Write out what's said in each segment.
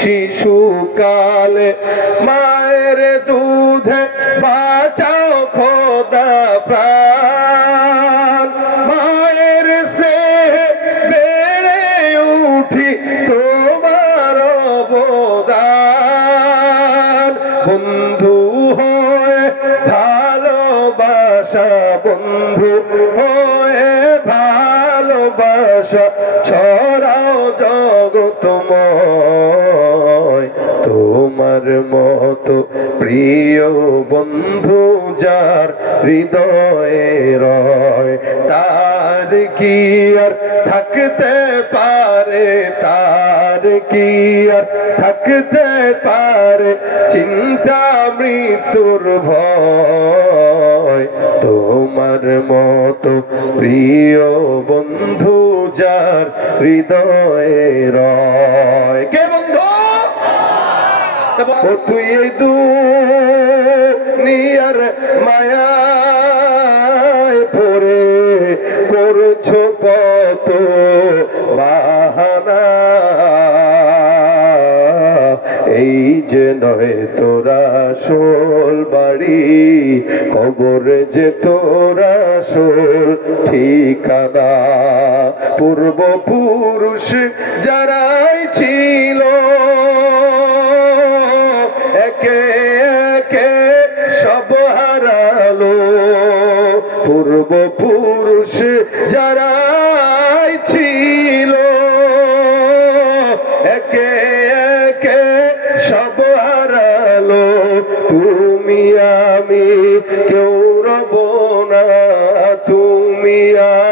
শিশুকালে মায়ের দুধে বাঁচাও খোদা প্রাণ, মায়ের স্নেহে বেড়ে উঠি তোমার অবদান। বন্ধু হয়ে ভালোবাসা, বন্ধু হয়ে ভালোবাসা ছড়াও জগতময়। তোমার মতো প্রিয় বন্ধু যার হৃদয়ে রয়, তার কি আর থাকতে পারে, তার কি আর থাকতে পারে চিন্তা মৃত্যুর ভয়। তোমার মতো প্রিয় বন্ধু যার হৃদয়ে রয়। কে বন্ধু? ও তুই দুনিয়ার মায়ায় পড়ে করছো কত বাহানা, এই যে নয় তোরা আসল বাড়ি, কবর যে তোরা আসল ঠিকানা। পূর্বপুরুষ যারাই ছিল একে একে সব হারালো, পূর্বপুরুষ যারাই ছিল একে একে সব হারালো। তুমি আমি কেউ রব না, তুমি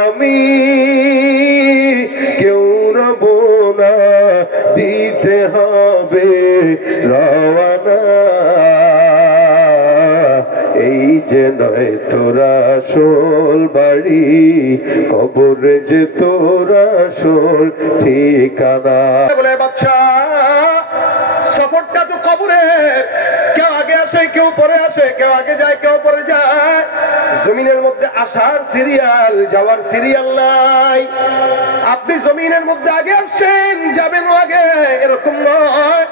আমি কেউ রব না, দিতে হবে রওয়ানা। এই যে নয় তোরা আসল বাড়ি, কবর যে তোরা আসল ঠিকানা। বলে বাদশা সফরটা তো কবরের, কেউ আগে আসে কেউ পরে আসে, কেউ আগে যায় কেউ পরে যায়। জমিনের মধ্যে আসার সিরিয়াল, যাওয়ার সিরিয়াল নাই। আপনি জমিনের মধ্যে আগে আসছেন, যাবেন আগে, এরকম নয়।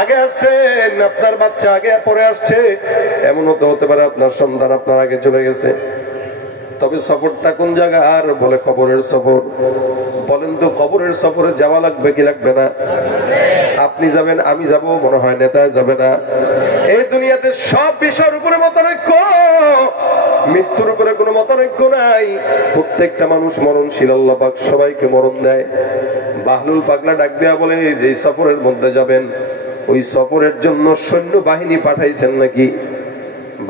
আগে আসছেন, আপনার বাচ্চা আগে পরে আসছে, এমনও তো হতে পারে আপনার সন্তান আপনার আগে চলে গেছে। তবে সফরটা কোন জায়গা? আর বলে কবরের সফর। বলেন তো কবরের সফরে যাওয়া লাগবে কি লাগবে না? আপনি যাবেন, আমি যাব, মনে হয় নেতায় যাবে না। এই দুনিয়াতে সব বিষয়ের উপরে মতানৈক্য, মৃত্যুর উপরে কোনো মতানৈক্য নাই। প্রত্যেকটা মানুষ মরণশীল, আল্লাহ পাক সবাইকে মরণ দেয়। বাহলুল পাগলা ডাক দেয়া বলে, যে সফরের মধ্যে যাবেন ওই সফরের জন্য সৈন্য বাহিনী পাঠাইছেন নাকি?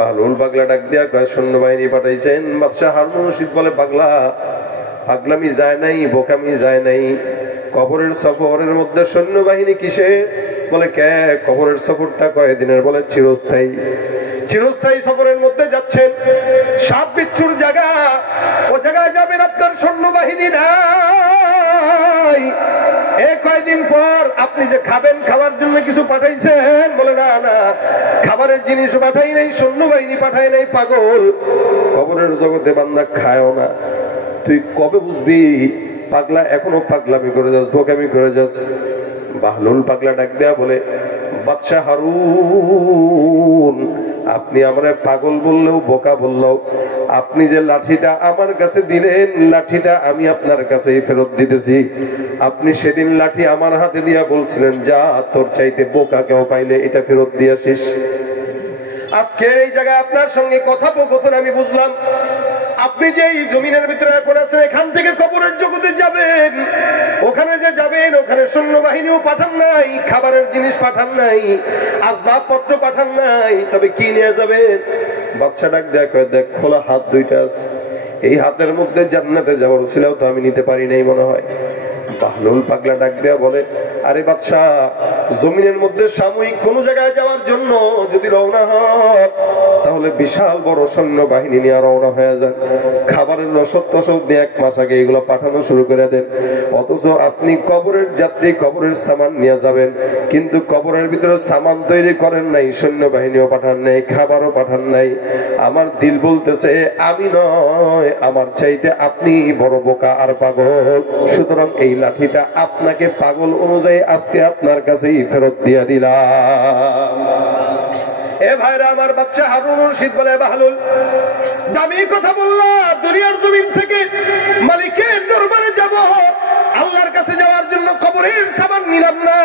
বাহলুল পাগলা ডাক দেয়া কয়, সৈন্য বাহিনী পাঠাইছেন। বাদশাহ হারুন রশিদ বলে, পাগলা পাগলামি যায় নাই, বোকামি যায় নাই। কবরের সফরের মধ্যে সৈন্যবাহিনী কিসে? বলে কে কবরের সফরটা কয়দিনের? বলে চিরস্থায়ী। চিরস্থায়ী সফরের মধ্যে যাচ্ছেন, সাপ বিচ্ছুর জায়গা, ও জায়গায় যাবেন, আপনার সৈন্যবাহিনী নাই। কয়দিন পর আপনি যে খাবেন, খাবার জন্য কিছু পাঠাইছেন? বলে না না, খাবারের জিনিস পাঠাই নাই, সৈন্যবাহিনী পাঠাই নাই। পাগল, কবরের জগতে বান্দা খায়ও না। তুই কবে বুঝবি পাগলা এখনো পাগলামি করে যাস, বোকামি করে যাস। বাহলুল পাগলা ডাক দেয়া বলে, বাদশাহ হারুন, আপনি আমার পাগল বললেও বোকা বললেও, আপনি যে লাঠিটা আমার কাছে দিলেন, লাঠিটা আমি আপনার কাছে ফেরত দিতেছি। আপনি সেদিন লাঠি আমার হাতে দিয়া বলছিলেন, যা তোর চাইতে বোকা কেউ পাইলে এটা ফেরত দিয়ে আসিস। আজকে এই জায়গায় আপনার সঙ্গে কথোপকথন আমি বুঝলাম, আপনি যে এই জমিনের ভিতরে এখন আছেন, এখান থেকে কবরের জগতে যাবেন। ওখানে যে যাবেন, ওখানে সৈন্যবাহিনীও পাঠান নাই, খাবারের জিনিস পাঠান নাই, আসবাবপত্র পাঠান নাই। তবে কি নিয়ে যাবেন? বাদশা ডাক দেখো, দেখ খোলা হাত দুইটা আছে, এই হাতের মধ্যে জান্নাতে যাওয়ার উসিলাও তো আমি নিতে পারি নাই মনে হয়। বাহলুল পাগলা ডাক দেয়া বলে, আরে বাদশাহ, জমিনের মধ্যে সাময়িক কোন জায়গায় যাওয়ার জন্য যদি রওনা হয়, তাহলে বিশাল বড় সৈন্য বাহিনী নিয়ে রওনা হয়ে যান, খাবারের রসদ টসদ নিয়ে 1 মাস আগে এগুলো পাঠানো শুরু করে দেন। অথচ আপনি কবরের যাত্রী, কবরের সামান নিয়ে যাবেন, কিন্তু কবরের ভিতরে সামান তৈরি করেন নাই, সৈন্য বাহিনীও পাঠান নাই, খাবারও পাঠান নাই। আমার দিল বলতেছে আমি নয়, আমার চাইতে আপনি বড় বোকা আর পাগল। সুতরাং এই লাঠিটা আপনাকে পাগল অনুযায়ী আজকে আপনার কাছেই ফেরত দিয়ে দিলাম। এ ভাইরা আমার, বাচ্চা হারুন রশিদ বলে বাহলুল দামি কথা বললাম, দুনিয়ার জমিন থেকে মালিকের দরবারে যাব, আল্লাহর কাছে যাওয়ার জন্য কবরের সামান নিলাম না।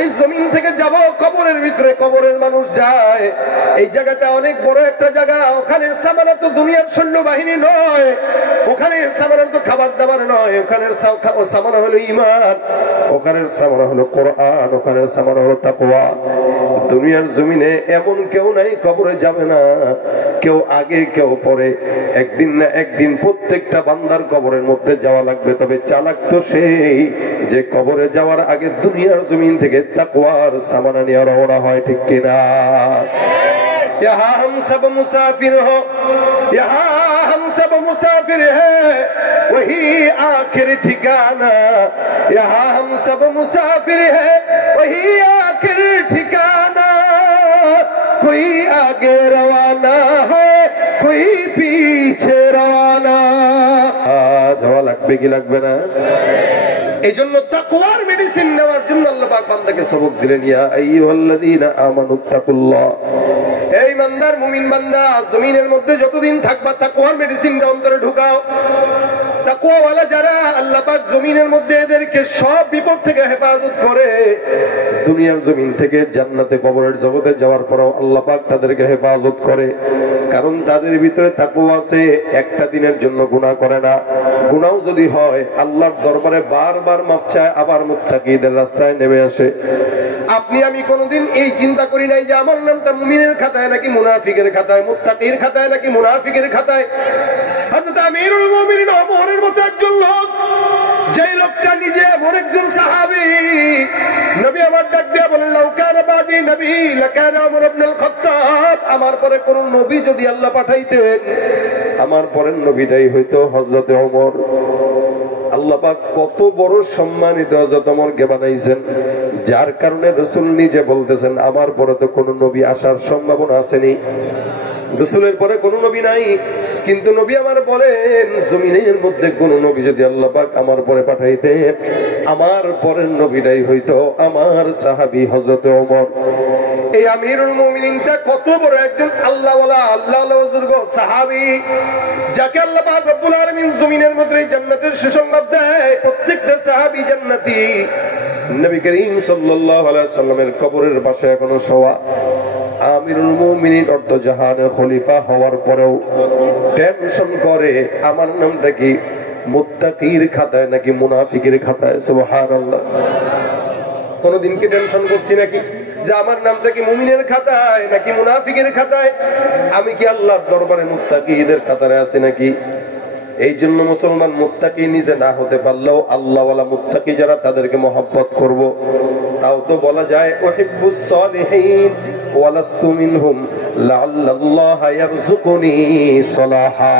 এই জমিন থেকে যাব, কবরের ভিতরে কবরের মানুষ যায়, এই জায়গাটা অনেক বড় একটা জায়গা। ওখানের সামান তো দুনিয়ার সৈন্য বাহিনী নয়, ওখানের সামান তো খাবার দাবার নয়, ওখানের সামান হলো ঈমান, ওখানের সামান হলো কোরআন, ওখানের সামান হলো তাকওয়া। দুনিয়ার জমিনে এমন কেউ নাই কবরে যাবে না, কেউ আগে কেউ পরে, একদিন না একদিন প্রত্যেকটা বান্দার কবরের মধ্যে যাওয়া লাগবে। তবে চালাক তো সেই যে কবরে যাওয়ার আগে দুনিয়ার জমিন থেকে তাকওয়ার সামান নিয়ে রওনা হয়, ঠিক কিনা? यहाँ हम सब मुसाफिर हो, यहाँ हम सब मुसाफिर है, वही आखिर ठिकाना। यहाँ हम सब मुसाफिर है, वही आखिर ठिकाना। कोई आगे रवाना है, कोई पीछे रवाना। যাওয়া লাগবে কি লাগবে না? এই জন্য তাকওয়ার মেডিসিন নেওয়ার জন্য আল্লাহ পাক বান্দাকে সবক দিলেন, ইয়া আইয়ুহাল্লাযীনা আমানুত্তাকুল্লাহ। এই ইমানদার মুমিন বান্দা, জমিনের মধ্যে যতদিন থাকবা তাকওয়ার মেডিসিনটা অন্তরে ঢুকাও। তাকওয়াওয়ালা যারা, আল্লাহ পাক জমিনের মধ্যে এদেরকে সব বিপদ থেকে হেফাজত করে। দুনিয়ার জমিন থেকে জান্নাতে কবরের জগতে যাওয়ার পরেও আল্লাহ পাক তাদেরকে হেফাজত করে, কারণ তাদের ভিতরে তাকওয়া আছে। একটা দিনের জন্য গুনাহ করে না, গুনাহ যদি হয় আল্লাহর দরবারে বারবার মাফ চায়, আবার মুত্তাকিদের রাস্তায় নেমে আসে। আপনি আমি কোনোদিন এই চিন্তা করি নাই যে আমার নামটা মুমিনের খাতায় নাকি মুনাফিকের খাতায়, মুত্তাকির খাতায় নাকি মুনাফিকের খাতায়। হযরত আমিরুল মুমিনিন ওমরের মতো একজন লোক, যে লোকটা নিজে এমন একজন সাহাবী, নবী আমার ডাক দিয়ে বলেন, লাউ কানা বাদি নবী লাকানা ওমর ইবনুল খাত্তাব। আমার পরে কোন নবী যদি আল্লাহ পাঠাইতেন, আমার পরের নবীটাই হইতো হযরত ওমর। আল্লাহ পাক কত বড় সম্মানিত হযরত ওমরকে বানাইছেন, যার কারণে রাসূল নিজে বলতেছেন আমার পরে তো কোন নবী আসার সম্ভাবনা আসেনি, রাসূলের পরে কোন নবী নাই। কিন্তু নবী আমার বলেন, জমিনের মধ্যে কোন নবী যদি আল্লাহ পাক আমার পরে পাঠাইতেন, আমার পরের নবীটাই হইতো আমার সাহাবী হযরত ওমর। এই আমিরুল মুমিনিনটা কত বড় একজন আল্লাহওয়ালা, আল্লাহওয়ালা বুজুর্গ সাহাবী, যাকে আল্লাহ পাক রব্বুল আলামিন জমিনের মধ্যে জান্নাতের সুসংবাদ দেয়। প্রত্যেকটা সাহাবী জান্নাতি। নবী করিম সাল্লাল্লাহু আলাইহি সাল্লামের কবরের পাশে এখনো শোয়া। আমিরুল মুমিনিন অর্ধ জাহানের খলিফা হওয়ার পরেও টেনশন করে আমার নামটা কি মুত্তাকির খাতায় নাকি মুনাফিকের খাতায়। সুবহানাল্লাহ। কোনদিন কি টেনশন করছি নাকি যে আমার নামটা কি মুমিনের খাতায় নাকি মুনাফিকের খাতায়? আমি কি আল্লাহর দরবারে মুত্তাকিদের খাতায় আছি নাকি? এই জন্য মুসলমান মুত্তাকি নিজে না হতে পারলেও আল্লাহওয়ালা মুত্তাকি যারা, তাদেরকে মহব্বত করব। তাও তো বলা যায় উহিব্বুস সালিহিন ওয়ালাস্তু মিনহুম লাআল্লাল্লাহা ইয়ারযুকুনি সালাহা।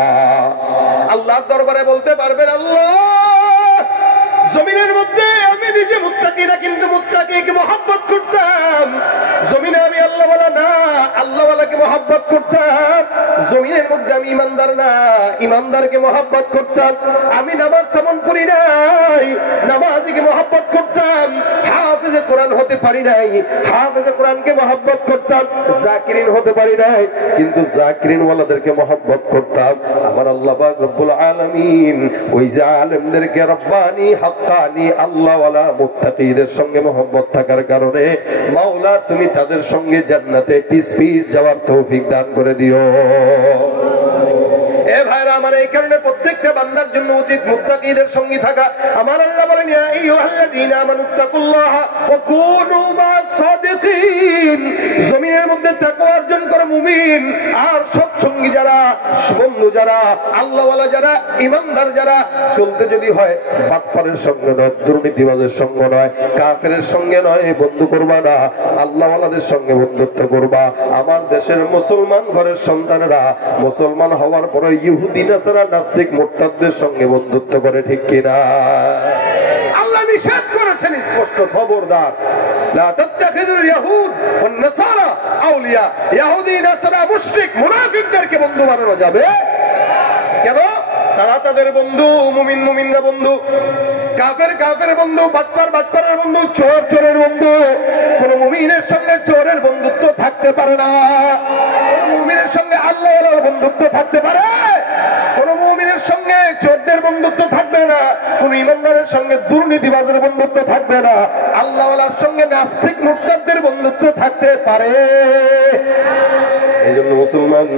আল্লাহর দরবারে বলতে পারবেন, আল্লাহ জমিনের মধ্যে আমি নিজে মুত্তাকি না, কিন্তু মুত্তাকিকে মহব্বত করতাম। জমিনে আমি আল্লাহওয়ালা না, আল্লাহওয়ালাকে মহব্বত করতাম। জমিনের মধ্যে আমি ইমানদার না, ইমানদারকে মহব্বত করতাম। আমি নামাজ তেমন পড়ি নাই, নামাজিকে মহব্বত করতাম। হাফেজে কোরআন হতে পারি নাই, হাফেজে কোরআনকে মহব্বত করতাম। জাকিরিন হতে পারি নাই, কিন্তু জাকিরিন ওয়ালাদেরকে মহব্বত করতাম। আমার আল্লাহ পাক রব্বুল আলামিন ওই যে আলেমদেরকে রব্বানি হাক্কানি আল্লাহওয়ালা মুত্তাকিদের সঙ্গে মহব্বত থাকার কারণে মাওলা তুমি তাদের সঙ্গে জান্নাতে পিস পিস যাওয়ার তৌফিক দান করে দিও। এ ভাইরা আমার, এই কারণে প্রত্যেকটা বান্দার জন্য উচিত মুত্তাকিদের সঙ্গী থাকা। আমার আল্লাহ বলেন, ইয়া আইয়ুহাল্লাযীনা আমানুত্তাকুল্লাহা ওয়া কুনু মা'আস সাদিকিন। জমিনের মধ্যে তাকওয়া অর্জন করে মুমিন। আর সৎসঙ্গী যারা, বন্ধু যারা, আল্লাহওয়ালা যারা, ইমানদার যারা, চলতে যদি হয় বাটপারের সঙ্গে নয়, দুর্নীতিবাজের সঙ্গে নয়, কাফেরের সঙ্গে নয়, বন্ধু করবা না, আল্লাহওয়ালাদের সঙ্গে বন্ধুত্ব করবা। আমার দেশের মুসলমান ঘরের সন্তানেরা মুসলমান হওয়ার পরে ইহুদি নাসারা নাস্তিক মুরতাদদের সঙ্গে বন্ধুত্ব করে, ঠিক কিনা? আল্লাহ নিষেধ করেছেন স্পষ্ট, খবরদার, লা তাত্তাখিযুল ইয়াহুদ ওয়ান নাসারা আউলিয়া। ইহুদি নাসারা মুশরিক মুনাফিকদেরকে বন্ধু বানানো যাবে কেন? তারা তাদের বন্ধু, মুমিন মুমিনরা বন্ধু, কাফের কাফের বন্ধু, বাটপার বাটপারের বন্ধু, চোর চোরের বন্ধু। কোন মুমিনের সঙ্গে চোরের বন্ধুত্ব থাকতে পারে না। কোন মুমিনের সঙ্গে আল্লাহওয়ালার বন্ধুত্ব থাকতে পারে, কোন মুমিনের সঙ্গে চোরদের বন্ধুত্ব থাকবে না, কোন ইমানদারের সঙ্গে দুর্নীতিবাজের বন্ধুত্ব থাকবে না, আল্লাহওয়ালার সঙ্গে নাস্তিক মুরতাদদের বন্ধুত্ব থাকতে পারে। এই জন্য মুসলমান,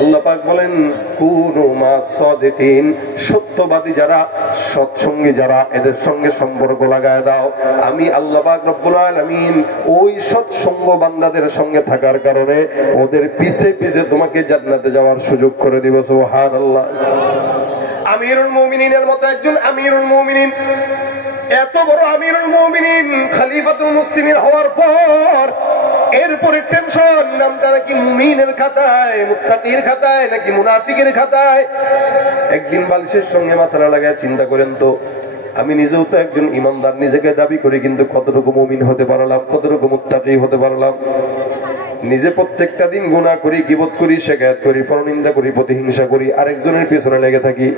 আল্লাহ পাক বলেন কুনু মা সাদিকিন, সত্যবাদী যারা, সৎসঙ্গী যারা, এদের সঙ্গে সম্পর্ক লাগায় দাও। আমি আল্লাহ পাক রব্বুল আলামিন ওই সৎসঙ্গ বান্দাদের সঙ্গে থাকার কারণে ওদের পিছে পিছে তোমাকে জান্নাতে যাওয়ার সুযোগ করে দিব। সুবহানাল্লাহ। আমিরুল মুমিনিনের মতো একজন আমিরুল মুমিনিন, এত বড় আমিরুল মুমিনিন, খলিফাতুল মুসলিমিন হওয়ার পর এরপরে টেনশন, নামটা নাকি মুমিনের খাতায়, মুত্তাকির খাতায় নাকি মুনাফিকের খাতায়। একদিন বালিশের সঙ্গে মাথা না লাগায় চিন্তা করেন তো, আমি নিজেও তো একজন ইমানদার নিজেকে দাবি করি, কিন্তু কতটুকু মুমিন হতে পারলাম, কতটুকু মুত্তাকি হতে পারলাম? নিজে প্রত্যেকটা দিন গুনাহ করি, গীবত করি, শিকায়াত করি, পরনিন্দা করি, প্রতিহিংসা করি, আরেকজনের পিছনে লেগে থাকি।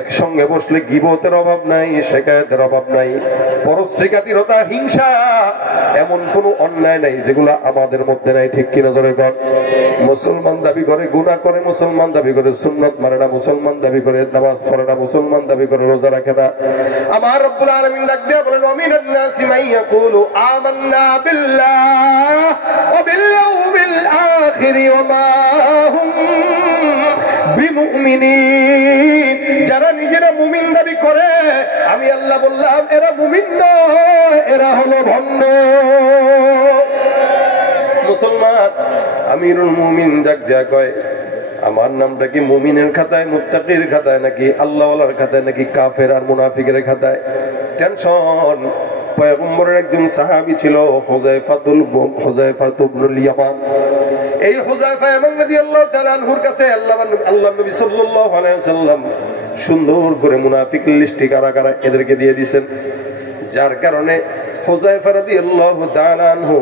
একসঙ্গে বসলে গীবতের অভাব নাই, শিকায়াতের অভাব নাই, পরশ্রীকাতিরতা, হিংসা, এমন কোন অন্যায় নাই যেগুলো আমাদের মধ্যে নাই, ঠিক কিনা জোরে কর? মুসলমান দাবি করে গুনাহ করে, মুসলমান দাবি করে সুন্নাত মানে না, মুসলমান দাবি করে নামাজ পড়ে না, মুসলমান দাবি করে রোজা রাখে না। আমার রব্বুল আলামিন ডাক দিয়ে বলেন ওয়ামিনান নাসি মান ইয়াকুলু আমান্না বিল্লাহ ওয়া বিল ইয়াউমিল আখির ওয়া মা হুম বিমুমিনিন। যারা নিজেরা মুমিন দাবি করে, আমি আল্লাহ বললাম এরা মুমিন নয়, এরা হলো ভণ্ড। মুসলমান আমিরুল মুমিন ডাক দেয়া কয়, আমার নামটা কি মুমিনের খাতায়, মুত্তাকির খাতায়, নাকি আল্লাহওয়ালার খাতায়, নাকি কাফের আর মুনাফিকের খাতায়? টেনশন। পয়গম্বরের একজন সাহাবী ছিল হুযায়ফা ইবনুল ইয়ামান। এই হুযায়ফা রাদিয়াল্লাহু তাআলা আনহুর কাছে আল্লাহ নবী সাল্লাল্লাহু আলাইহি ওয়াসাল্লাম সুন্দর করে মুনাফিকের লিস্টি কারা কারা এদেরকে দিয়ে দিয়েছেন, যার কারণে হুযায়ফা রাদিয়াল্লাহু তাআলা আনহু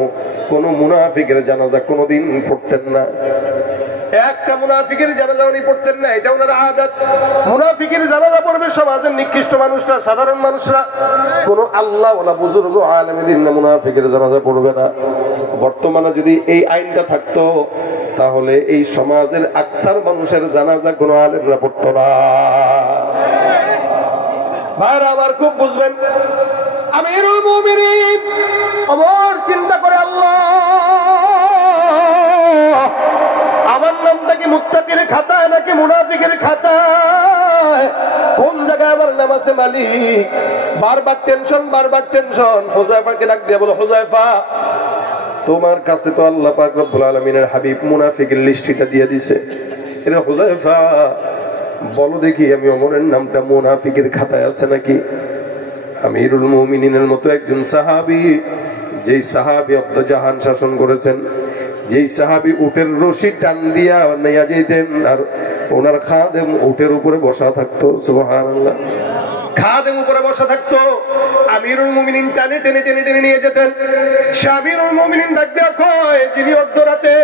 কোন মুনাফিকের জানাজা কোনদিন পড়তেন না। একটা মুনাফিকের জানাজা উনি পড়তেন না, এটা ওনার আদত। মুনাফিকের জানাজা পড়বে সমাজের নিকৃষ্ট মানুষরা, সাধারণ মানুষরা, কোন আল্লাহওয়ালা বুজুর্গ আলেম দিন না মুনাফিকের জানাজা পড়বে না। বর্তমানে যদি এই আইনটা থাকতো তাহলে এই সমাজের আকসার মানুষের জানাজা কোন আলেমরা পড়তো না। ভাইরা আমার খুব বুঝবেন, আমিরুল মুমিনিন আমার চিন্তা করে আল্লাহ আমার নামটা কি মুত্তাকির খাতায় নাকি মুনাফিকের খাতায়? কোন জায়গায় আমার নাম আছে মালিক? বারবার টেনশন, বারবার টেনশন। হুযায়ফাকে ডাক দিয়ে বলো, হুযায়ফা তোমার কাছে তো আল্লাহ পাক রব্বুল আলামিনের হাবিব মুনাফিকের লিস্টটা দিয়ে দিয়েছে। এরা হুযায়ফা বলো দেখি আমি ওমরের নামটা মুনাফিকের খাতায় আছে নাকি? আমিরুল মুমিনিনের মতো একজন সাহাবী, যেই সাহাবী আব্দু জাহান শাসন করেছেন, যেই সাহাবী উটের রশি টান দিয়া নিয়ে যেতেন আর ওনার খাদেম উটের উপরে বসা থাকতো। সুবহানাল্লাহ। খাদেম উপরে বসা থাকতো, আমিরুল মুমিনিন টানে টেনে টেনে টেনে নিয়ে যেতেন। আমিরুল মুমিনিন ডাক দেয়া কয়, যিনি অর্ধরাতে,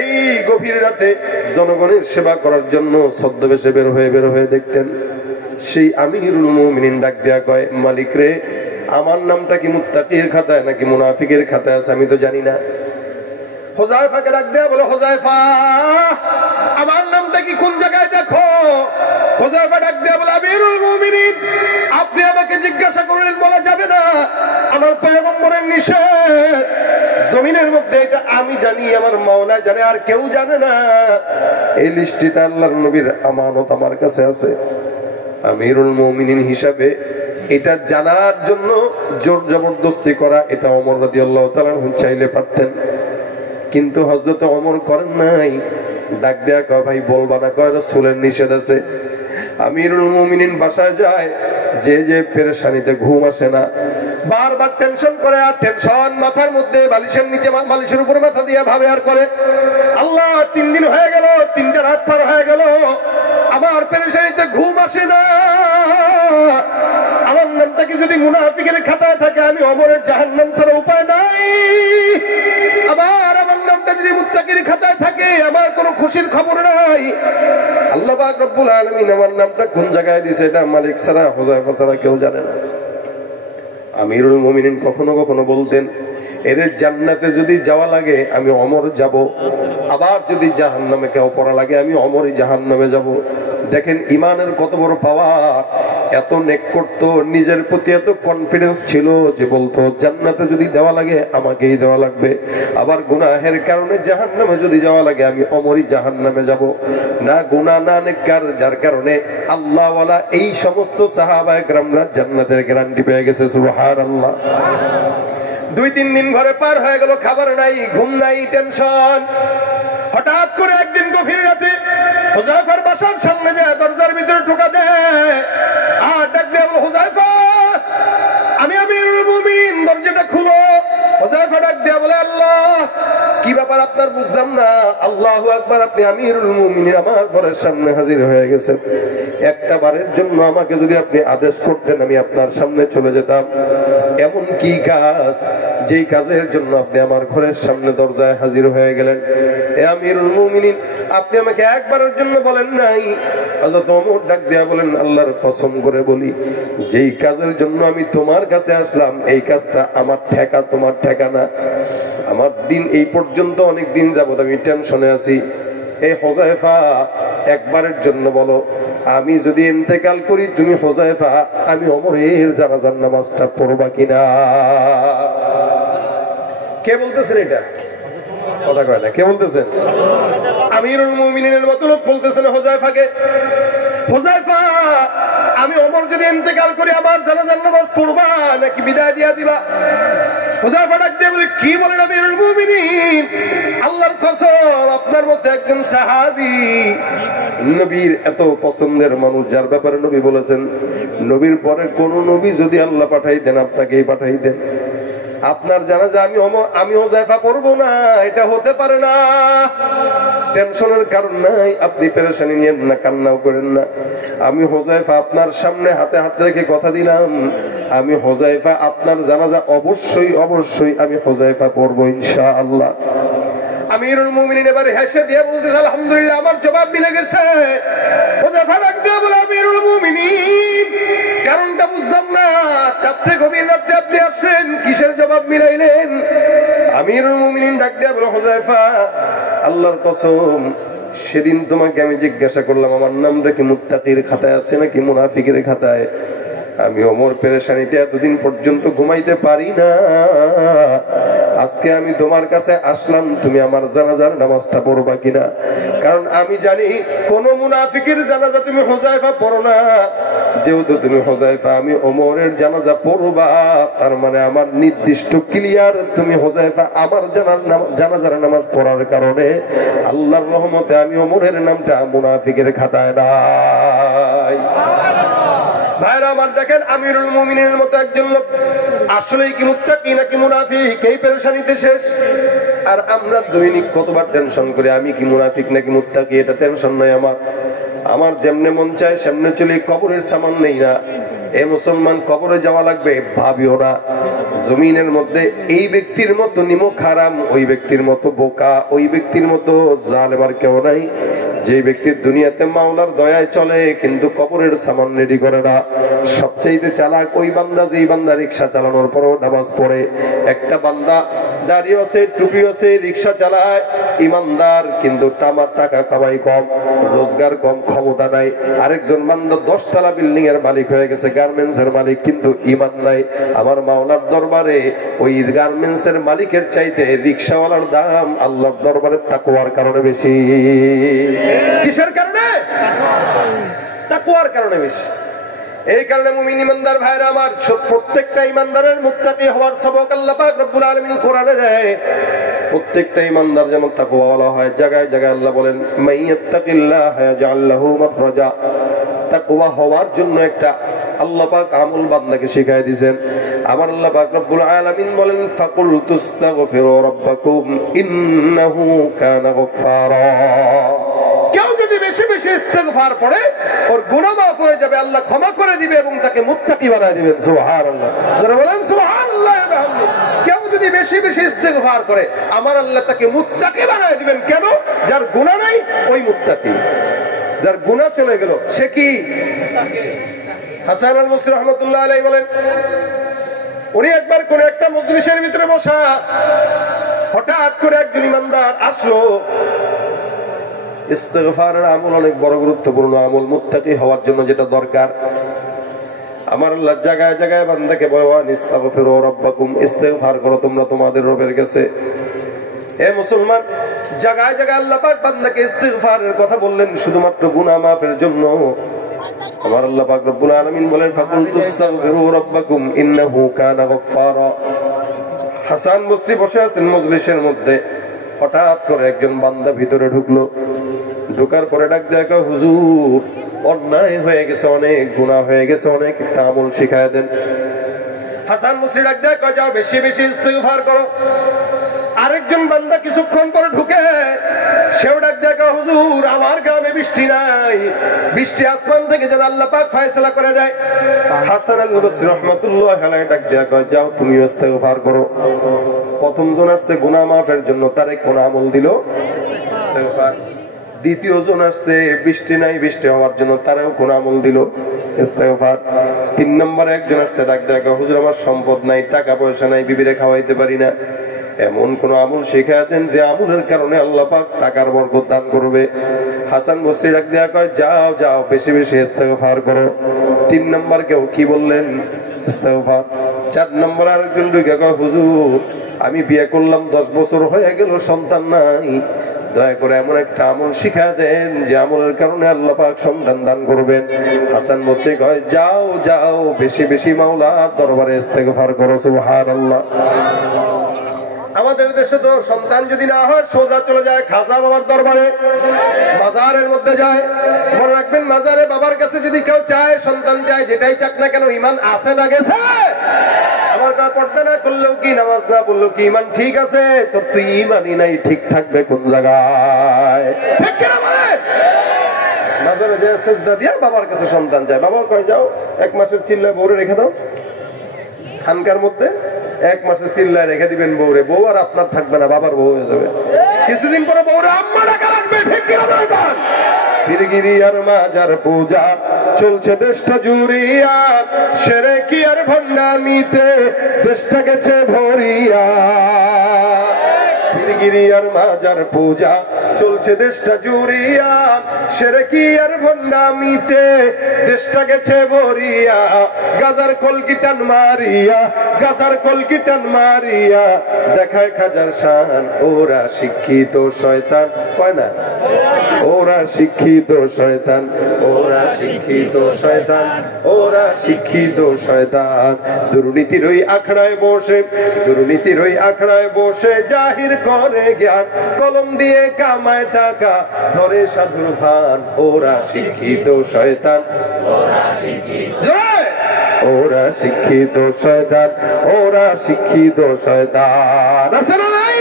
এই গভীর রাতে জনগণের সেবা করার জন্য ছদ্মবেশে বের হয়ে দেখতেন, সেই আমিরুল মুমিনিন ডাক দেয়া কয়, মালিক রে আমার নামটা কি মুত্তাকির খাতায় নাকি মুনাফিকের খাতায় আছে আমি তো জানি না। হুযায়ফাকে ডাক দেয়া বলে, হুযায়ফা আমার নামটা কি কোন জায়গায় দেখো? হুযায়ফা ডাক দেয়া বলে, আমিরুল মুমিনিন আপনি আমাকে জিজ্ঞাসা করলেন, বলা যাবে না, আমার পয়গম্বরের নিষেধ। জমিনের মধ্যে এটা আমি জানি, আমার মাওলা জানে, আর কেউ জানে না। এই লিস্টটা আল্লাহর নবীর আমানত আমার কাছে আছে। আমিরুল মুমিনিন হিসাবে এটা জানার জন্য জোর জবরদস্তি করা, এটা ওমর রাদিয়াল্লাহু তাআলা চাইলে পারতেন, কিন্তু হযরত ওমর করেন নাই। ডাক দেয়া কয় ভাই বলবা না, কয় রাসূলের নিষেধ আছে। আমিরুল মুমিনিন বাসায় যায়, যে পেরেশানিতে ঘুম আসে না, বারবার টেনশন করে, আর টেনশন মাথার মধ্যে, বালিশের নিচে, বালিশের উপরে মাথা দিয়ে ভাবে আর করে, আল্লাহ 3 দিন হয়ে গেল, 3টা রাত পার হয়ে গেল, আমার পেরেশানিতে ঘুম আসে না। আমার নামটা কি যদি মুনাফিকের খাতায় থাকে, আমি ওমরের জাহান্নাম ছাড়া উপায় নাই। আবার আমার নামটা যদি মুত্তাকির খাতায় থাকে, আমার কোনো খুশির খবর নাই। আল্লাহ পাক রব্বুল আলামিন আমার নামটা কোন জায়গায় দিয়েছে, এটা মালিক ছাড়া, হুযায়ফা ছাড়া কেউ জানে না। আমিরুল মুমিনিন কখনো কখনো বলতেন, এর জান্নাতে যদি যাওয়া লাগে আমি ওমর যাব, আবার যদি জাহান্নামে কেউ পড়া লাগে আমি ওমরই জাহান্নামে যাব। দেখেন ইমানের কত বড় পাওয়ার। এত নেক করতো, নিজের প্রতি এত কনফিডেন্স ছিল যে বলতো জান্নাতে যদি দেওয়া লাগে আমাকেই দেওয়া লাগবে, আবার গুনাহের কারণে জাহান্নামে যদি যাওয়া লাগে আমি ওমরই জাহান্নামে যাব। না গুনাহ না নেককার, যার কারণে আল্লাহওয়ালা এই সমস্ত সাহাবায়ে কেরামরা জান্নাতের গ্যারান্টি পেয়ে গেছে। সুবহানাল্লাহ। 2-3 দিন ঘরে পার হয়ে গেল, খাবার নাই, ঘুম নাই, টেনশন। হঠাৎ করে একদিন গভীর রাতে হুযায়ফার বাসার সামনে যায় দরজার ভিতরে ঢোকা দেয়, আর ডাক দিয়ে বলে, হুযায়ফা আমি আমিরুল মুমিনিন, দরজাটা খুলো। হুযায়ফা ডাক দিয়ে বলে, আল্লাহ কি ব্যাপার আপনার বুঝলাম না। আল্লাহু আকবার, আপনি আমিরুল মুমিনিন আমার ঘরের সামনে হাজির হয়ে গেছেন। একটা বারের জন্য আমাকে যদি আপনি আদেশ করতেন আমি আপনার সামনে চলে যেতাম। এমন কি কাজ যেই কাজের জন্য আপনি আমার ঘরের সামনে দরজায় হাজির হয়ে গেলেন? হে আমিরুল মুমিনিন, আপনি আমাকে একবারের জন্য বলেন নাই। হযরত ওমর ডাক দিয়া বলেন, আল্লাহর কসম করে বলি, যেই কাজের জন্য আমি তোমার কাছে আসলাম এই কাজটা আমার ঠেকা, তোমার ঠেকা না। আমার দিন এই পর্যন্ত অনেক দিন যাবত আমি টেনশনে আছি। এই হুযায়ফা একবারের জন্য বলো, আমি যদি ইন্তেকাল করি তুমি হুযায়ফা আমি ওমরের জানাজার নামাজটা পড়বা কিনা? কে বলতেছেন এটা? কথা কয় না, কে বলতেছেন? আমিরুল মুমিনিনের মতো লোক বলতেছেন হুযায়ফাকে, হুযায়ফা আমি ওমর যদি ইন্তেকাল করি আমার জানাজার নামাজ পড়বা নাকি বিদায় দিয়া দিবা? হুযায়ফা ডাক দিয়ে বলে, কি বলেন আমিরুল মুমিনিন, আল্লাহর কসম আপনার মধ্যে একজন সাহাবী, নবীর এত পছন্দের মানুষ, যার ব্যাপারে নবী বলেছেন নবীর পরে কোন নবী যদি আল্লাহ পাঠাই দেন আপনাকেই পাঠাই দেন। আপনার জানাজা আমি হুযায়ফা করব না, এটা হতে পারে না। টেনশনের কারণ নাই, আপনি পেরেশানি নিয়েন না, কান্নাও করেন না। আমি হুযায়ফা আপনার সামনে হাতে হাত রেখে কথা দিলাম, আমি হুযায়ফা আপনার জানাজা অবশ্যই অবশ্যই আমি হুযায়ফা পড়বো ইনশাআল্লাহ। আমিরুল মুমিনিন এবারে হেসে দিয়ে বলতেছে, আলহামদুলিল্লাহ আমার জবাব মিলে গেছে। হুযায়ফা ডাক দিয়ে বলে, আমিরুল মুমিনিন কারণটা বুঝলাম না, রাত্রে গভীর রাত্রে আপনি আসলেন, কিসের জবাব মিলাইলেন? আমিরুল মুমিনিন ডাক দিয়ে বলে, হুযায়ফা আল্লাহর কসম সেদিন তোমাকে আমি জিজ্ঞাসা করলাম আমার নামটা কি মুত্তাকির খাতায় আছে নাকি মুনাফিকের খাতায়। আমি ওমর পেরেশানিতে এতদিন পর্যন্ত ঘুমাইতে পারি না। আজকে আমি তোমার কাছে আসলাম, তুমি আমার জানাজার নামাজটা পড়বা কিনা? কারণ আমি জানি কোন মুনাফিকের জানাজা তুমি হুযায়ফা পড়ো না। যেহেতু তুমি হুযায়ফা আমি ওমরের জানাজা পড়বা, তার মানে আমার নির্দিষ্ট ক্লিয়ার তুমি হুযায়ফা আমার জানাজার নামাজ পড়ার কারণে আল্লাহর রহমতে আমি ওমরের নামটা মুনাফিকের খাতায় নাই। ভাইরা আমার, দেখেন আমিরুল মুমিনিনের মতো একজন লোক আসলেই কি মুত্তাকি নাকি মুনাফিক, এই পেরেশানিতে শেষ। আর আমরা দৈনিক কতবার টেনশন করি আমি কি মুনাফিক নাকি মুত্তাকি, এটা টেনশন নাই আমার। আমার যেমনে মন চায় সেমনে চলি, কবরের সামান নেই না। এ মুসলমান কবরে যাওয়া লাগবে ভাবিও না। জমিনের মধ্যে এই ব্যক্তির মতো নিমক হারাম, ওই ব্যক্তির মতো বোকা, ওই ব্যক্তির মতো জালেম আর কেউ নাই। যে ব্যক্তির দুনিয়াতে মাওলার দয়ায় চলে কিন্তু কবরের সামান রেডি করে না। সবচাইতে চালাক ওই বান্দা যেই বান্দা রিক্সা চালানোর পরও নামাজ পড়ে। একটা বান্দা দাড়ি আছে, টুপি আছে, রিক্সা চালায়, ইমানদার কিন্তু টাকা কামাই কম, রোজগার কম, ক্ষমতা নাই। আরেকজন বান্দা 10 তলা বিল্ডিং এর মালিক হয়ে গেছে, গার্মেন্টস এর মালিক, কিন্তু ইমান নাই। আমার মাওলার দরবারে ওই গার্মেন্টস এর মালিকের চাইতে রিক্সাওয়ালার দাম আল্লাহর দরবারে তাকওয়ার কারণে বেশি। কিসের কারণে? তাকওয়ার কারণে বেশি। এই কারণে মুমিন ইমানদার ভাইরা আমার, প্রত্যেকটা ইমানদারের মুত্তাকি হওয়ার সবক আল্লাহ পাক রব্বুল আলামিন কোরআনে দেয়। প্রত্যেকটা ইমানদার যেন তাকওয়াওয়ালা হয়। জায়গায় জায়গায় আল্লাহ বলেন মাইয়াত্তাকিল্লাহা ইয়াজআল লাহু মাখরাজা। তাকওয়া হওয়ার জন্য একটা আল্লাহ পাক আমল বান্দাকে শিখায় দিয়েছেন। আমার আল্লাহ পাক রব্বুল আলামিন বলেন ফাকুল তুস্তাগফিরু রাব্বাকুম ইন্নাহু কানা গফফারা। কেউ যদি বেশি বেশি ইস্তিগফার পড়ে ওর গুনাহ মাফ হয়ে যাবে, আল্লাহ ক্ষমা করে দিবে এবং তাকে মুত্তাকি বানায় দিবেন। সুবহানাল্লাহ, যারা বলেন সুবহানাল্লাহ। কেউ যদি বেশি বেশি ইস্তিগফার করে আমার আল্লাহ তাকে মুত্তাকি বানায় দিবেন। কেন? যার গুনাহ নাই ওই মুত্তাকি, যার গুনাহ চলে গেল সে কি? হাসান আল বসরি রাহমাতুল্লাহ আলাইহি বলেন, উনি একবার কোন একটা মজলিসের ভিতরে বসা, হঠাৎ করে একজন ইমানদার আসলো। ইস্তিগফারের আমল অনেক বড় গুরুত্বপূর্ণ আমল, মুত্তাকি হওয়ার জন্য যেটা দরকার। আমার আল্লাহ জায়গায় জায়গায় বান্দাকে বলেন ইস্তাগফিরু রাব্বাকুম, ইস্তিগফার করো তোমরা তোমাদের রবের কাছে। হে মুসলমান, জায়গায় জায়গায় আল্লাহ পাক বান্দাকে ইস্তিগফারের কথা বললেন শুধুমাত্র গুনাহ মাফের জন্য। আমার আল্লাহ পাক রব্বুল আলামিন বলেন ফাকুল তুস্তাগফিরু রাব্বাকুম ইন্নাহু কানা গফফারা। হাসান বসরি বসে আছেন মজলিসের মধ্যে, হঠাৎ করে একজন বান্দা ভিতরে ঢুকলো। ঢোকার পরে ডাক দেয়, হুজুর অন্যায় হয়ে গেছে, অনেক গুনাহ হয়ে গেছে, অনেক একটা আমল শিখায় দেন। হাসান বসরি ডাক দেয়, যাও বেশি বেশি ইস্তিগফার করো। আরেকজন বান্দা কিছুক্ষণ পরে ঢুকে, সেও ডাক দেয়, হুজুর আমার গ্রামে বৃষ্টি নাই, বৃষ্টি আসমান থেকে যেন আল্লাহ পাক ফয়সালা করে দেয়। হাসান আল বসরি রাহমাতুল্লাহ আলাইহি ডাক দেয়, যাও তুমি ইস্তিগফার করো। প্রথম জন আসছে গুনাহ মাফের জন্য, তারে কোন আমল দিল? ইস্তিগফার। দ্বিতীয় জন আসছে বৃষ্টি নাই, বৃষ্টি হওয়ার জন্য, তারাও কোন আমল দিল? ইস্তিগফার। 3 নম্বরে একজন আসছে ডাক দেয়, হুজুর আমার সম্পদ নাই, টাকা পয়সা নাই, বিবিরে খাওয়াইতে পারি না, এমন কোন আমল শিখায় দেন যে আমলের কারণে আল্লাহ পাক টাকার বরকত দান করবে। হাসান বসরি ডাক দেয়া কয়, যাও যাও বেশি বেশি ইস্তিগফার করো। 3 নম্বর কেউ কি বললেন? ইস্তিগফার। 4 নম্বর আরেকজন ঢুকে কয়, হুজুর আমি বিয়ে করলাম 10 বছর হয়ে গেল, সন্তান নাই, দয়া করে এমন একটা আমল শিখায় দেন যে আমলের কারণে আল্লাহ পাক সন্তান দান করবেন। হাসান বসরি কয়, যাও যাও বেশি বেশি মাওলার দরবারে ইস্তিগফার করো। সুবহানাল্লাহ। আমাদের দেশে তো সন্তান যদি না হয় সোজা চলে যায় খাজা বাবার দরবারে, মাজারের মধ্যে যায়। মনে রাখবেন, মাজারে বাবার কাছে যদি কেউ চায়, সন্তান চায়, যেটাই চাক না কেন, ইমান আছে না গেছে? আমার কাছে পর্দা না করলেও কি, নামাজ না পড়লেও কি, ইমান ঠিক আছে? তোর তুই ইমানই নাই, ঠিক থাকবে কোন জায়গায়? ঠিক কিনা বলেন? মাজারে যে সেজদা দিয়া বাবার কাছে সন্তান চায়, বাবা কয় যাও 1 মাসের চিল্লায় বউরে রেখে দাও, খানকার মধ্যে 1 মাসের চিল্লায় রেখে দিবেন বউরে, বউ আর আপনার থাকবে না, বাবার বউ হয়ে যাবে। কিছুদিন পরে বউরে আম্মা ডাকা লাগবে। ঠিক কিনা বলেন? পীরগিরি আর মাজার পূজা চলছে দেশটা জুড়িয়া, শিরকি আর ভণ্ডামিতে দেশটা গেছে ভরিয়া। পীরগিরি আর মাজার পূজা চলছে দেশটা জুড়িয়া, শিরকি আর ভণ্ডামিতে দেশটা গেছে ভরিয়া। গাজার কলকিটান মারিয়া, গাজার কলকিটান মারিয়া দেখায় খাজার শান, ওরা শিক্ষিত শয়তান। কয় না? ওরা শিক্ষিত শয়তান, ওরা শিক্ষিত শয়তান, ওরা শিক্ষিত শয়তান। দুর্নীতির ওই আখড়ায় বসে, দুর্নীতির ওই আখড়ায় বসে জাহির করে জ্ঞান, কলম দিয়ে কামায় টাকা, ধরে সাধুর ভান। ওরা শিক্ষিত শয়তান, ওরা শিক্ষিত, ওরা শিক্ষিত শয়তান, ওরা শিক্ষিত শয়তান। আছে না নাই?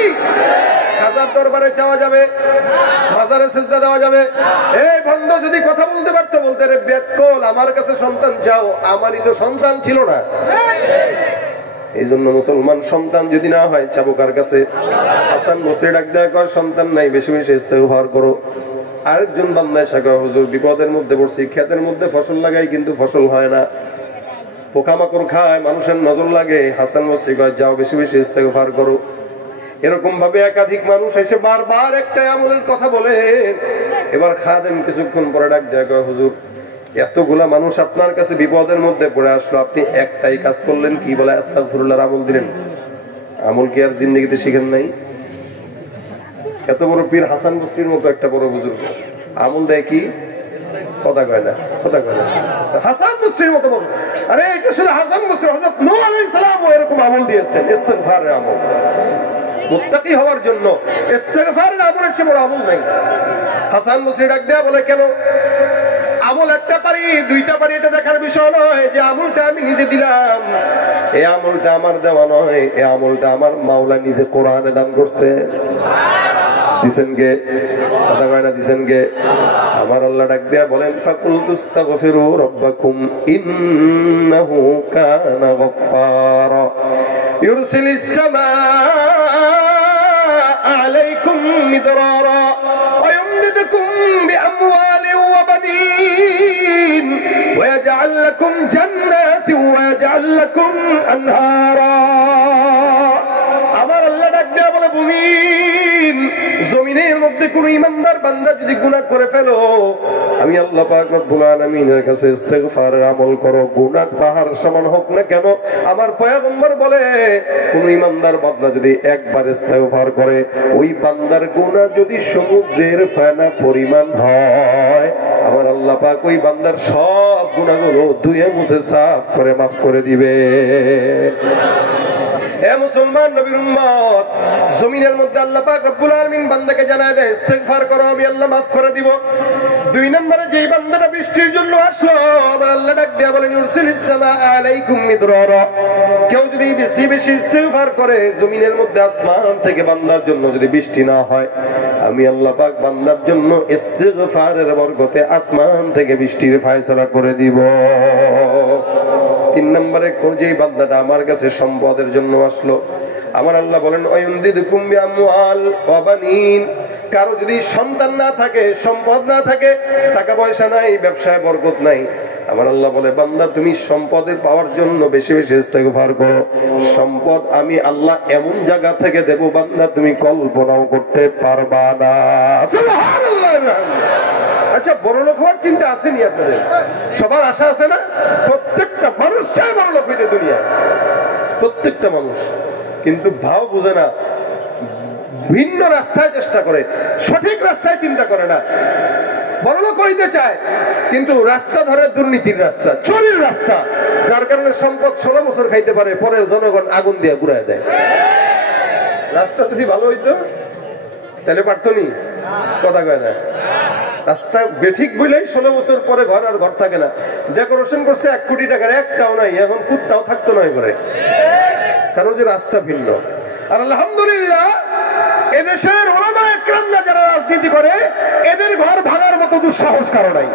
খাজার দরবারে যাওয়া যাবে, মাজারে সিজদা দেওয়া যাবে। এই ভণ্ড যদি কথা বলতে পারতো, বলতে রে বেকল, আমার কাছে সন্তান চাও, আমারই তো সন্তান ছিল না। এই জন্য মুসলমান সন্তান যদি না হয় চাবো কার কাছে? হাসান বসরি ডাক দেয়া কয়, সন্তান নাই, বেশি বেশি ইস্তিগফার করো। আরেকজন বান্দা এসে কয়, হুজুর বিপদের মধ্যে পড়ছি, ক্ষেতের মধ্যে ফসল লাগাই কিন্তু ফসল হয় না, পোকামাকড় খায়, মানুষের নজর লাগে। হাসান বসরি কয়, যাও বেশি বেশি ইস্তিগফার করো। এরকম ভাবে একাধিক মানুষ এসে বারবার একটা আমলের কথা বলে। এবার খাদেম কিছুক্ষণ পরে ডাক দেয়া কয়, হুজুর এতগুলা মানুষ আপনার কাছে বিপদের মধ্যে পড়ে আসলো, আপনি একটাই কাজ করলেন, কি বলে? আস্তাগফিরুল্লাহর আমল দিলেন। আমল কি আর জিন্দেগিতে শিখেন নাই? এত বড় পীর হাসান বসরির মতো একটা বড় বুজুর্গ আমল দেয় কি? কথা কয় না, কথা কয় না। হাসান বসরির মতো বল, আরে এটা শুধু হাসান বসরি, হযরত নূহ আলাইহিস সালাম এরকম আমল দিয়েছেন, ইস্তিগফারের আমল। মুত্তাকি হওয়ার জন্য ইস্তিগফারের আমলের চেয়ে বড় আমল নাই। হাসান বসরি ডাক দেয়া বলে, কেন আমল একটা পারি দুইটা পারি এটা দেখার বিষয় নয়, যে আমলটা আমি নিজে দিলাম এই আমলটা আমার দেওয়া নয়, এই আমলটা আমার মাওলা নিজে কোরআনে দান করছে। দিছেন কে? কথা কয় না, দিছেন কে? আমার আল্লাহ ডাক দেয়া বলেন, ফাকুলতু আস্তাগফিরু রাব্বাকুম ইন্নাহু কানা গাফফারা ইউরসিলিস সামাআ আলাইকুম মিদরারা ওয়া ইউমদিদুকুম বিআমওয়ালিন ওয়া বানিন ওয়া ইয়াজআল লাকুম জান্নাতিন ওয়া ইয়াজআল লাকুম আনহারা। আমার আল্লাহ ডাক দেয়া বলে, মুমিন জমিনের মধ্যে কোন ইমানদার বান্দা যদি গুনাহ করে ফেলো, আমি আল্লাহ পাক রব্বুল আলামিনের কাছে ইস্তিগফারের আমল করো, গুনাহ পাহাড় সমান হোক না কেন। আমার পয়গম্বর বলে, কোন ইমানদার বান্দা যদি একবার ইস্তিগফার করে, ওই বান্দার গুনাহ যদি সমুদ্রের ফেনা পরিমাণ হয়, আমার আল্লাহ পাক ওই বান্দার সব গুনাহগুলো ধুয়ে মুছে সাফ করে মাফ করে দিবে। হে মুসলমান নবীর উম্মত, জমিনের মধ্যে আল্লাহ পাক রব্বুল আলামিন বান্দাকে জানায় দেয়, ইস্তিগফার করো আমি আল্লাহ মাফ করে দিব। দুই নম্বরে যেই বান্দাটা বৃষ্টির জন্য আসলো, আমার আল্লাহ ডাক দেয়া বলেন, ইউরসিলিস সামাআ আলাইকুম মিদরারা। কেউ যদি বেশি বেশি ইস্তিগফার করে, জমিনের মধ্যে আসমান থেকে বান্দার জন্য যদি বৃষ্টি না হয়, আমি আল্লাহ পাক বান্দার জন্য ইস্তিগফারের বরকতে আসমান থেকে বৃষ্টির ফয়সালা করে দিব। তিন নম্বরে যেই বান্দাটা আমার কাছে সম্পদের জন্য আসলো, আমার আল্লাহ বলেন, ওয়ায়ুমদিদুকুম বিআমওয়াল ওয়া বানিন। কারো যদি সন্তান না থাকে, সম্পদ না থাকে, টাকা পয়সা নাই, ব্যবসায় বরকত নাই, আমার আল্লাহ বলে, বান্দা তুমি সম্পদের পাওয়ার জন্য বেশি বেশি ইস্তিগফার করো। সম্পদ আমি আল্লাহ এমন জায়গা থেকে দেব, বান্দা তুমি কল্পনাও করতে পারবা না। সুবহানাল্লাহ। আচ্ছা, বড় লোক হওয়ার চিন্তা আসেনি আপনাদের? সবার আশা আছে না? প্রত্যেকটা মানুষ চায় বড় লোক হইতে দুনিয়ায়, প্রত্যেকটা মানুষ। কিন্তু ভাও বুঝে না, ভিন্ন রাস্তায় চেষ্টা করে, সঠিক রাস্তায় চিন্তা করে না। বড়লোক হইতে চায়, কিন্তু রাস্তা ধরে দুর্নীতির রাস্তা, চোরের রাস্তা, যার কারণে সম্পদ 16 বছর খাইতে পারে, পরে জনগণ আগুন দিয়ে ঘুরায় দেয়। রাস্তা যদি ভালো হইতো তাহলে পারতো নি? কথা কয় না। রাস্তা বেঠিক বলেই 16 বছর পরে ঘর আর ঘর থাকে না। ডেকোরেশন করছে 1 কোটি টাকার, একটাও নাই, এখন কুত্তাও থাকতো নয় করে, কারণ যে রাস্তা ভিন্ন। আর আলহামদুলিল্লাহ, এদেশের উলামা একরামরা যারা রাজনীতি করে, এদের ঘর ভাঙার মতো দুঃসাহস কারো নাই।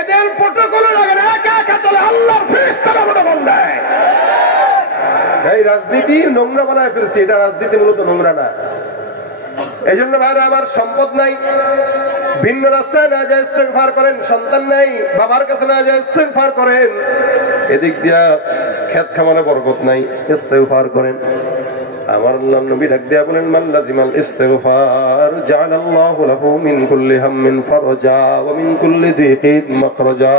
এদের প্রটোকল লাগে না, একা একা চলে, আল্লাহর ফেরেশতারা প্রটোকল দেয়। এই রাজনীতি নোংরা বানায় ফেলছে, এটা রাজনীতি মূলত নোংরা না। এই জন্য ভাইরা আমার, সম্পদ নাই, ভিন্ন রাস্তায় না যায় ইস্তিগফার করেন। সন্তান নাই, বাবার কাছে না যায় ইস্তিগফার করেন। এদিক দিয়া খেত খামারে বরকত নাই, ইস্তিগফার করেন। আমার আল্লাহ নবী ডাক দেয়া বলেন, মান লাজিমাল ইস্তিগফার জাআলাল্লাহু লাহু মিন কুল্লি হাম্মিন ফারজা ওয়া মিন কুল্লি যিকিদ মাখরাজা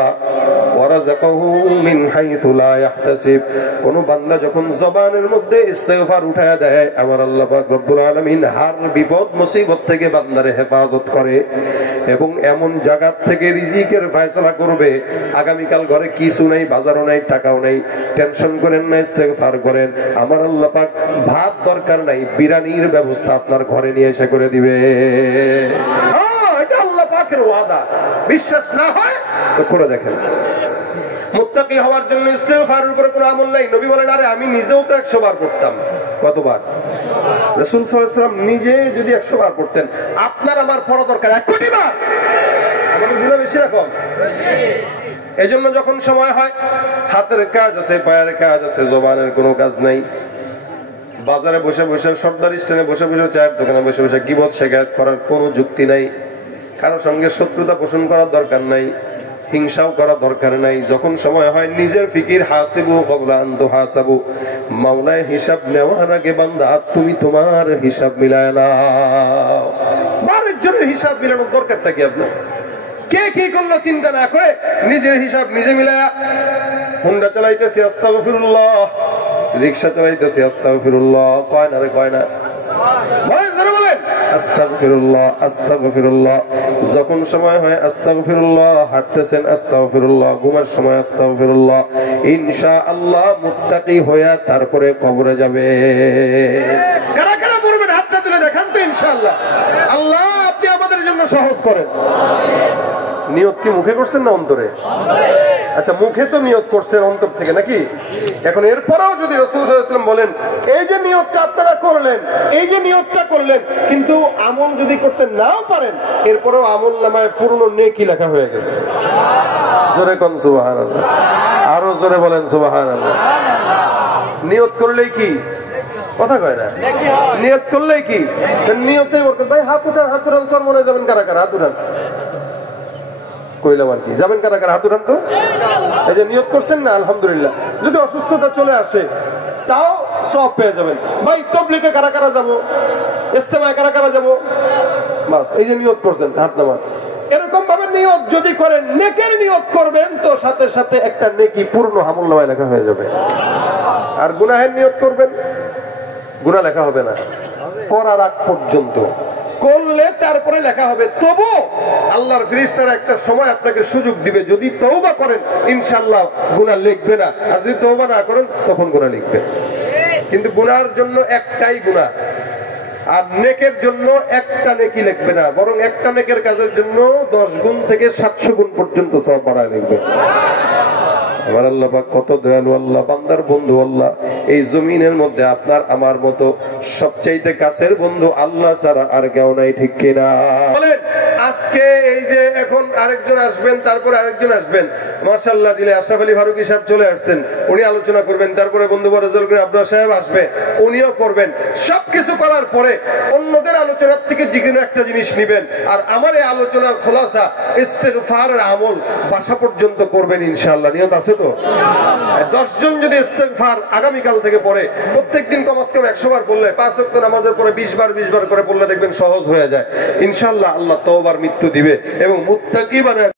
ওয়া রাযাকাহু মিন হাইথু লা ইয়াহতাসিব। কোন বান্দা যখন জবানের মধ্যে ইস্তিগফার উঠায়া দেয়, আমার আল্লাহ পাক রব্বুল আলামিন হার বিপদ মুসিবত থেকে বান্দারে হেফাজত করে এবং এমন জায়গা থেকে রিজিকের ফয়সালা করবে। আগামীকাল ঘরে কিছু নাই, বাজারও নাই, টাকাও নাই, টেনশন করেন না, ইস্তিগফার করেন। আমার আল্লাহ পাক ভাত দরকার নাই, বিরিয়ানির ব্যবস্থা আপনার ঘরে নিয়ে এসে করে দিবে। এটা আল্লাহ পাকের ওয়াদা। বিশ্বাস না হয় তো করে দেখেন। মুত্তাকি হওয়ার জন্য ইস্তিগফারের উপরে কোনো আমল নাই। নবী বলেন, আরে আমি নিজেও তো 100 বার করতাম। কতবার? রাসূল সাল্লাল্লাহু আলাইহি ওয়াসাল্লাম নিজে যদি 100 বার করতেন, আপনার আমার পড়া দরকার 1 কোটি বার। আমাদের গুনাহ বেশি না কম? এই জন্য যখন সময় হয়, হাতের কাজ আছে, পায়ের কাজ আছে, জবানের কোনো কাজ নাই। বাজারে বসে বসে, সর্দার স্ট্যান্ডে বসে বসে, চায়ের দোকানে বসে বসে গীবত শিকায়াত করার কোনো যুক্তি নাই। কারো সঙ্গে শত্রুতা পোষণ করার দরকার নাই, হিংসাও করা দরকার নাই। যখন সময় হয়, নিজের ফিকির, হাসিবু ক্বাবলা আন তুহাসাবু, মাওলায় হিসাব নেওয়ার আগে বান্দা তুমি তোমার হিসাব মিলায় নাও। আরেকজনের হিসাব মিলানোর দরকারটা কি? আপনার কে কি করলো চিন্তা না করে নিজের হিসাব নিজে মিলায়া, হুন্ডা চালাইতেছি আস্তাগফিরুল্লাহ, রিকশা চালাইতেছি আস্তাগফিরুল্লাহ, কয় না রে, কয় না? বলেন, বলেন। আস্তাগফিরুল্লাহ আস্তাগফিরুল্লাহ, যখন সময় হয় আস্তাগফিরুল্লাহ, হাঁটতেছেন আস্তাগফিরুল্লাহ, ঘুমার সময় আস্তাগফিরুল্লাহ। ইনশাআল্লাহ মুত্তাকি হয়ে তারপরে কবরে যাবে। কারা কারা বলবেন হাতটা তুলে দেখান তো ইনশাআল্লাহ। আল্লাহ আপনি আমাদের জন্য সহজ করেন। নিয়ত কি মুখে করছেন না অন্তরে? আচ্ছা, মুখে তো নিয়ত করছেন অন্তর থেকে নাকি? এখন এরপরেও যদি রাসূল সাল্লাল্লাহু আলাইহি ওয়াসাল্লাম বলেন এই যে নিয়তটা আপনারা করলেন, এই যে নিয়তটা করলেন, কিন্তু আমল যদি করতে নাও পারেন, এরপরেও আমল নামায় পূর্ণ নেকি লেখা হয়ে গেছে। জোরে কোন সুবহানাল্লাহ, আরো জোরে বলেন সুবহানাল্লাহ। নিয়ত করলেই কি কথা কয় না? নিয়ত করলেই কি? নিয়তেই বলতেন ভাই হাত উঠান, হাত উঠান, সর মনে যাবেন কারা কারা হাত উঠান কইলাম আর কি, যাবেন কারা কারা হাত উঠান তো। এই যে নিয়ত করছেন না, আলহামদুলিল্লাহ। যদি অসুস্থতা চলে আসে তাও সব পেয়ে যাবেন। ভাই তাবলীগে কারা কারা যাবো, ইজতেমায় কারা কারা যাবো, বাস এই যে নিয়ত করছেন হাত নামান। এরকম ভাবে নিয়ত যদি করেন, নেকের নিয়ত করবেন, তো সাথে সাথে একটা নেকি পূর্ণ আমলনামায় লেখা হয়ে যাবে। আর গুনাহের নিয়ত করবেন, গুনাহ লেখা হবে না করার আগ পর্যন্ত, করলে তারপরে লেখা হবে। তবু আল্লাহর ফেরেশতারা একটা সময় আপনাকে সুযোগ দিবে, যদি তওবা করেন ইনশাআল্লাহ গুনাহ লিখবে না, আর যদি তওবা না করেন তখন গুনাহ লিখবে। কিন্তু গুনাহর জন্য একটাই গুনাহ, আর নেকের জন্য একটা নেকি লিখবে না, বরং একটা নেকের কাজের জন্য 10 গুণ থেকে 700 গুণ পর্যন্ত সওয়াব বাড়ায় লিখবে। আমার আল্লাহ পাক কত দয়ালু আল্লাহ, বান্দার বন্ধু আল্লাহ। এই জমিনের মধ্যে আপনার আমার মতো সবচাইতে কাছের বন্ধু আল্লাহ ছাড়া আর কেউ নাই, ঠিক কিনা বলেন? আজকে এই যে এখন আরেকজন আসবেন, তারপরে আরেকজন আসবেন, মাশাআল্লাহ দিলে আশরাফ আলী ফারুকী সাহেব চলে আসছেন, উনি আলোচনা করবেন, তারপরে বন্ধু বরাজল করে আব্দুল সাহেব আসবে, উনিও করবেন। সবকিছু করার পরে অন্যদের আলোচনার থেকে যেকোনো একটা জিনিস নেবেন, আর আমার এই আলোচনার খোলাসা ইস্তেগফারের আমল বাসা পর্যন্ত করবেন ইনশাআল্লাহ। নিয়ত আছে তো? 10 জন যদি ইস্তেগফার আগামীকাল থেকে পড়ে, প্রত্যেকদিন কমসে কম 100 বার পড়লে, 5 ওয়াক্ত নামাজের পরে 20 বার করে পড়লে দেখবেন সহজ হয়ে যায় ইনশাআল্লাহ। আল্লাহ তওবার মৃত্যু দিবে এবং মুত্তাকি বানায়